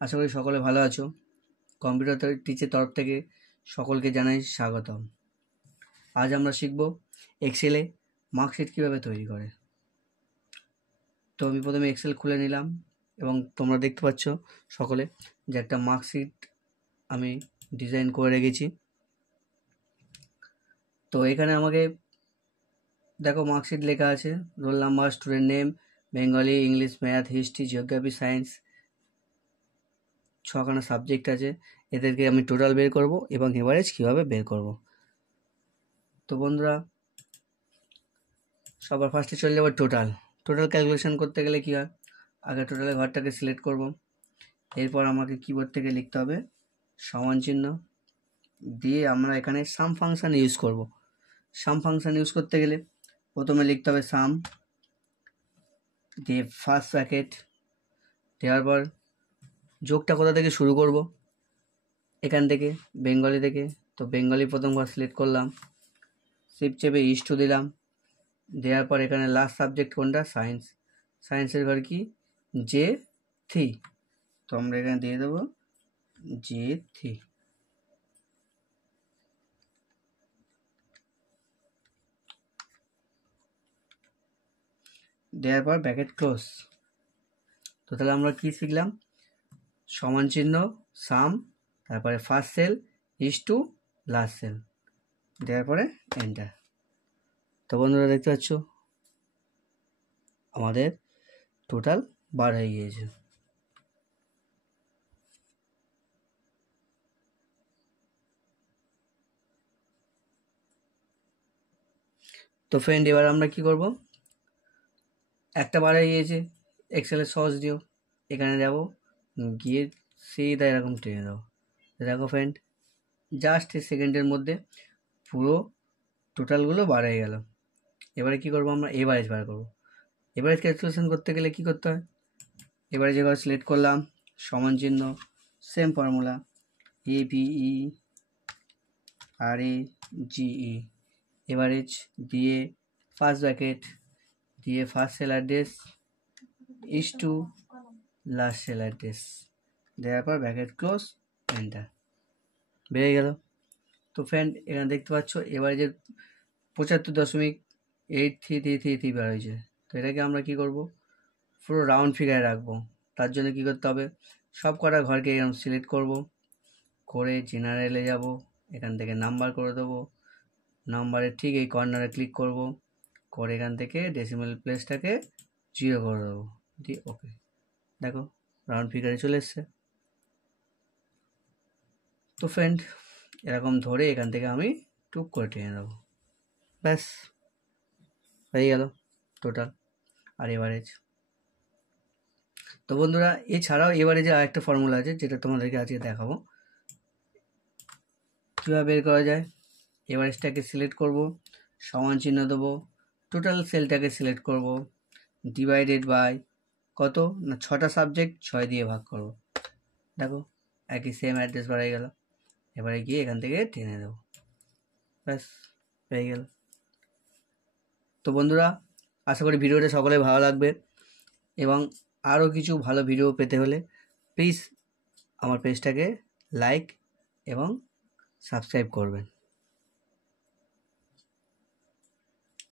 আশা করি সকলে ভালো আছো। কম্পিউটার টিচের তরফ থেকে সকলকে জানাই স্বাগতম। আজ আমরা শিখব এক্সেলে মার্কশিট কীভাবে তৈরি করে। তো আমি প্রথমে এক্সেল খুলে নিলাম এবং তোমরা দেখতে পাচ্ছ সকলে যে একটা মার্কশিট আমি ডিজাইন করে রেখেছি। তো এখানে আমাকে দেখো মার্কশিট লেখা আছে roll number, student name, Bengali, English, math, history, geography, science, 6খানা সাবজেক্ট আছে। এদেরকে আমি টোটাল বের করব এবং এভারেজ কীভাবে বের করব। তো বন্ধুরা সবার ফার্স্টে চলে যাবো টোটাল ক্যালকুলেশন করতে গেলে কী হয়, আগে টোটালের ঘরটাকে সিলেক্ট করব। এরপর আমাকে কিবোর্ড থেকে লিখতে হবে সমান চিহ্ন দিয়ে আমরা এখানে সাম ফাংশান ইউজ করব। সাম ফাংশান ইউজ করতে গেলে প্রথমে লিখতে হবে সাম দিয়ে ফার্স্ট ব্র্যাকেট দেওয়ার পর যোগটা কোথা থেকে শুরু করব, এখান থেকে বেঙ্গলি থেকে। তো বেঙ্গলি প্রথম ঘর সিলেক্ট করলাম, শিফট চেপে ইস টু দিলাম, দেওয়ার পর এখানে লাস্ট সাবজেক্ট কোনটা, সায়েন্স। সায়েন্সের ঘর কি, J3। তো আমরা এখানে দিয়ে দেবো J3। দেওয়ার পর ব্র্যাকেট ক্লোজ। তো তাহলে আমরা কি শিখলাম, সমান চিহ্ন সাম, তারপরে first cell is to last cell, দেওয়ার পরে এন্টার। তো বন্ধুরা দেখতে পাচ্ছ আমাদের টোটাল বার হয়ে গিয়েছে। তো ফ্রেন্ড এবার আমরা কি করব, একটা বার হয়ে গিয়েছে, এক্সেলের সহজ দিও এখানে যাব, গিয়ে সিধা এরকম টেনে দেবো। দেখো ফ্রেন্ড জাস্ট সেকেন্ডের মধ্যে পুরো টোটালগুলো বার হয়ে গেল। এবারে কি করব, আমরা এভারেজ বার করব। এভারেজ ক্যালকুলেশন করতে গেলে কি করতে হয়, এবারে যে সিলেক্ট করলাম সমান চিহ্ন সেম ফর্মুলা AVERAGE, এভারেজ দিয়ে ফার্স্ট ব্র্যাকেট দিয়ে first sell address is to last sell address, দেওয়ার পর ব্র্যাকেট ক্লোজ এন্টার, বেড়ে গেল। তো ফ্রেন্ড এখানে দেখতে পাচ্ছ এবারে যে 75.8333 বার হয়েছে। তো এটাকে আমরা কি করব, পুরো রাউন্ড ফিগারে রাখবো। তার জন্য কি করতে হবে, সব কটা ঘরকে এরকম সিলেক্ট করব, করে জেনারেলে যাব, এখান থেকে নাম্বার করে দেবো, নাম্বারের ঠিক এই কর্নারে ক্লিক করব, করে এখান থেকে ডেসিমাল প্লেসটাকে 0 করে দেবো, দিয়ে ওকে। দেখো রাউন্ড ফিগারে চলে এসছে। তো ফ্রেন্ড এরকম ধরে এখান থেকে আমি টুক করে টেনে দেবো, ব্যাস হয়ে গেল টোটাল আর এভারেজ। তো বন্ধুরা এছাড়াও এভারেজের আরেকটা ফর্মুলা আছে যেটা তোমাদেরকে আজকে দেখাবো কীভাবে বের করা যায়। এভারেজটাকে সিলেক্ট করব, সমান চিহ্ন দেবো, টোটাল সেলটাকে সিলেক্ট করব, ডিভাইডেড বাই কত না 6টা সাবজেক্ট 6 দিয়ে ভাগ করব। দেখো একই সেম অ্যাড্রেস বাড়াই গেল। এবারে গিয়ে এখান থেকে টেনে দেবো, ব্যাস হয়ে গেল। তো বন্ধুরা আশা করি ভিডিওটা সকলে ভালো লাগবে এবং আরও কিছু ভালো ভিডিও পেতে হলে প্লিজ আমার পেজটাকে লাইক এবং সাবস্ক্রাইব করবেন।